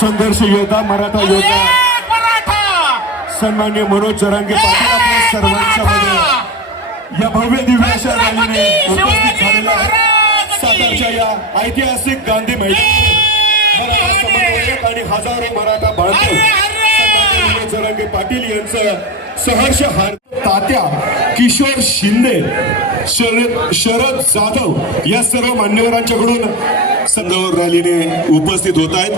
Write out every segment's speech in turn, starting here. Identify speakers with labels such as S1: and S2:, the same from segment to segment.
S1: संघर्ष योद्धा मराठा योद्धा. सन्मान्य मनोज जरांगे पाटील आपल्या सर्वांच्या मध्ये या भव्य दिव्य अशा रॅलीने उपस्थित
S2: शिवाजी
S1: झालेला आहे
S2: महाराज की.
S1: सातारच्या या ऐतिहासिक गांधी मराठा समन्वयक आणि हजारो मराठा. सन्माननीय मनोज जरांगे पाटील यांचं सहर्ष हार तात्या किशोर शिंदे शरद शरद जाधव या सर्व मान्यवरांच्याकडून संघावर रॅलीने उपस्थित होत आहेत.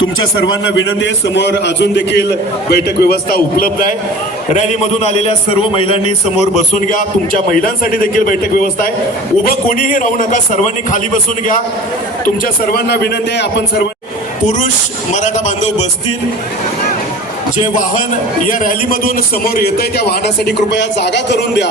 S1: तुमच्या सर्वांना विनंती आहे समोर अजून देखील बैठक व्यवस्था उपलब्ध आहे. रॅलीमधून आलेल्या सर्व महिलांनी समोर बसून घ्या. तुमच्या महिलांसाठी देखील बैठक व्यवस्था आहे. उभं कोणीही राहू नका सर्वांनी खाली बसून घ्या. तुमच्या सर्वांना विनंती आहे आपण सर्व पुरुष मराठा बांधव बसतील. जे वाहन या रॅलीमधून समोर येत आहे त्या वाहनासाठी कृपया जागा करून द्या.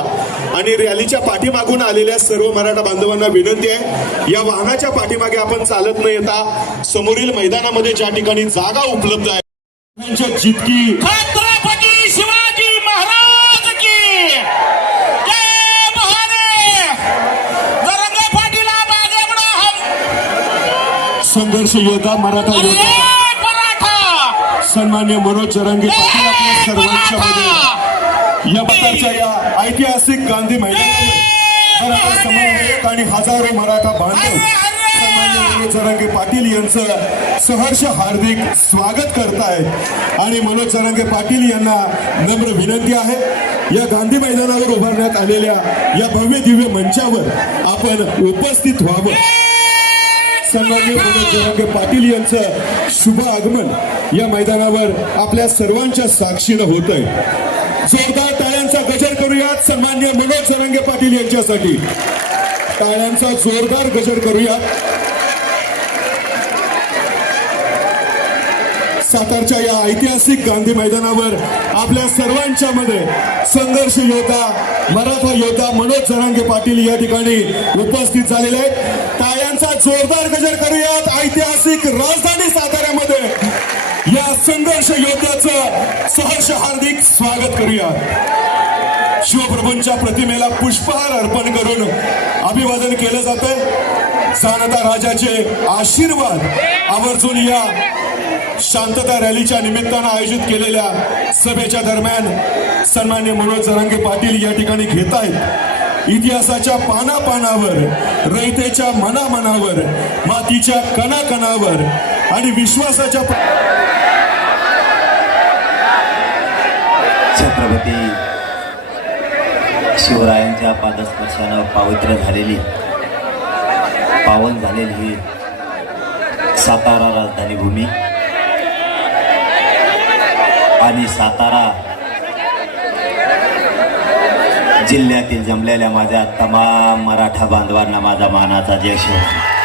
S1: आणि रॅलीच्या पाठीमागून आलेल्या सर्व मराठा बांधवांना विनंती आहे या वाहनाच्या पाठीमागे आपण चालत न येता समोरील मैदानामध्ये ज्या ठिकाणी जागा उपलब्ध आहे जितकी संघर्ष योद्धा मराठा योद्धा सन्मान्य मनोज जरांगे पाटील आपल्या सर्वांच्या मध्ये या प्रकारच्या या ऐतिहासिक गांधी मराठा समन्वयक आणि हजारो मराठा बांधव सन्मान्य मनोज जरांगे पाटील यांचं सहर्ष हार्दिक स्वागत करतायत. आणि मनोज जरांगे पाटील यांना नम्र विनंती आहे या गांधी मैदानावर उभारण्यात आलेल्या या भव्य दिव्य मंचावर आपण उपस्थित व्हावं. सन्माननीय मनोज जरांगे पाटील यांचं शुभ आगमन या मैदानावर आपल्या सर्वांच्या साक्षीनं होत आहे जोरदार टाळ्यांचा गजर करूयात सन्मान्य मनोज जरांगे पाटील यांच्यासाठी. टाळ्यांचा जोरदार गजर करूयात. सातारच्या या ऐतिहासिक गांधी मैदानावर आपल्या सर्वांच्या मध्ये संघर्ष योद्धा मराठा योद्धा मनोज जरांगे पाटील या ठिकाणी उपस्थित झालेले आहेत. टाळ्यांचा जोरदार गजर करूयात ऐतिहासिक राजधानी साताऱ्यामध्ये. या संघर्ष योद्ध्याचं सहर्ष हार्दिक स्वागत करूयात. शिवप्रभूंच्या प्रतिमेला पुष्पहार अर्पण करून अभिवादन केलं जातंय. सानता राजाचे आशीर्वाद आवर्जून या शांतता रॅलीच्या निमित्तानं आयोजित केलेल्या सभेच्या दरम्यान सन्मान्य मनोज जरांगे पाटील या ठिकाणी घेत आहेत इतिहासाच्या पाना पानावर रयतेच्या मना मनावर मातीच्या कणाकणावर आणि विश्वासाच्या
S3: छत्रपती शिवरायांच्या पादस्पर्शानं पावित्र्य झालेली पावन झालेली ही सातारा राजधानी भूमी. आणि सातारा जिल्ह्यातील जमलेल्या माझ्या तमाम मराठा बांधवांना माझा मानाचा जय शिवराय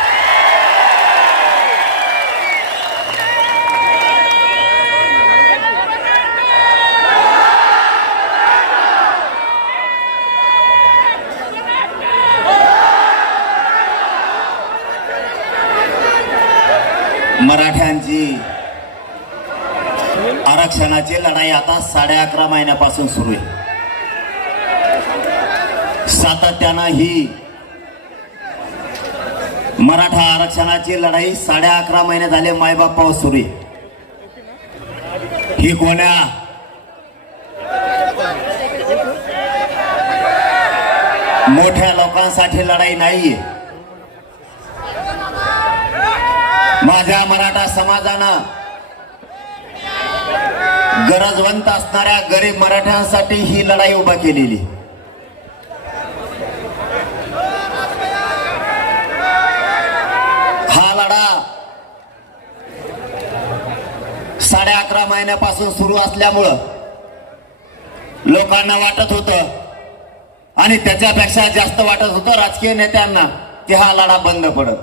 S3: मराठ्यांची आरक्षणाची लढाई आता साडे अकरा महिन्यापासून सुरू आहे. सातत्यानं ही मराठा आरक्षणाची लढाई साडे अकरा महिने झाले मायबापावर सुरू आहे. ही कोण्या? मोठ्या लोकांसाठी लढाई नाहीये. माझ्या मराठा समाजानं गरजवंत असणाऱ्या गरीब मराठ्यांसाठी ही लढाई उभा केलेली हा लढा साडे अकरा महिन्यापासून सुरू असल्यामुळं लोकांना वाटत होतं आणि त्याच्यापेक्षा जास्त वाटत होतं राजकीय नेत्यांना की हा लढा बंद पडत.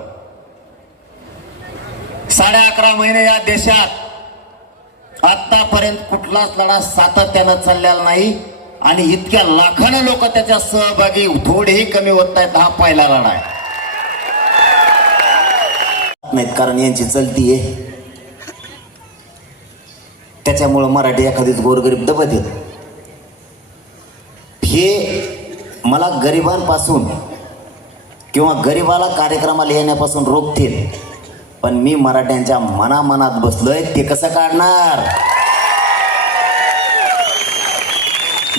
S3: साडे अकरा महिने या देशात आतापर्यंत कुठलाच लढा सातत्यानं चाललेला नाही आणि इतक्या लाखानं लोक त्याच्यात सहभागी थोडेही कमी होत आहेत हा पहिला लढा आहे. नाहीत कारण यांची चलती आहे. त्याच्यामुळं मराठी एखादीच गोरगरीब दबत येत. हे मला गरिबांपासून किंवा गरिबाला कार्यक्रमाला येण्यापासून रोखतील पण मी मराठ्यांच्या मनामनात बसलोय ते कसं काढणार?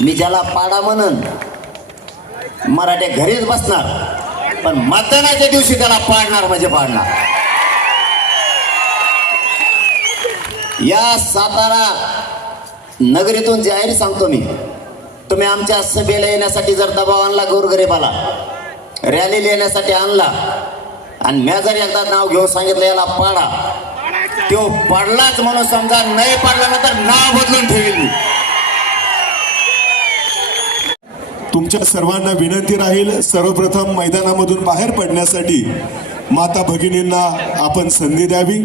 S3: मी ज्याला पाडा म्हणन मराठे घरीच बसणार पण मतदानाच्या दिवशी त्याला पाडणार म्हणजे पाडणार. या सातारा नगरीतून जाहीर सांगतो मी. तुम्ही आमच्या सभेला येण्यासाठी जर दबाव आणला गोरगरीबाला रॅलीला येण्यासाठी आणला आणि मी जर एकदा नाव घेऊन सांगितलं याला पाडा. तो पडलाच म्हणून समजा नाही पडला ना तर नाव बदलून ठेवील मी.
S1: तुमच्या सर्वांना विनंती राहील सर्वप्रथम मैदानामधून बाहेर पडण्यासाठी माता भगिनींना आपण संधी द्यावी.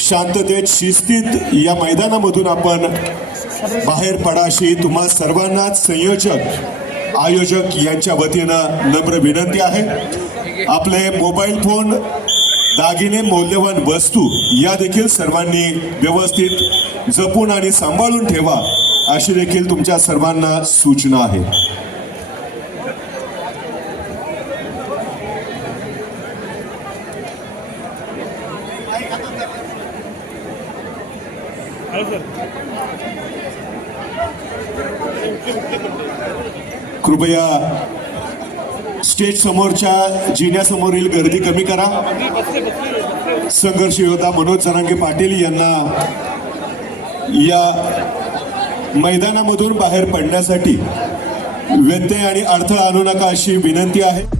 S1: शांततेत शिस्तीत या मैदानामधून आपण बाहेर पडाशी तुम्हा सर्वांनाच संयोजक आयोजक यांच्या वतीनं नम्र विनंती आहे. आपले मोबाईल फोन दागिने मौल्यवान वस्तू या देखील सर्वांनी व्यवस्थित जपून आणि सांभाळून ठेवा अशी देखील तुमच्या सर्वांना सूचना आहे. कृपया स्टेज समोरच्या जिन्यासमोरील गर्दी कमी करा. संघर्ष योद्धा मनोज जरांगे पाटील यांना या मैदानामधून बाहेर पडण्यासाठी व्यत्यय आणि अडथळा आणू नका अशी विनंती आहे.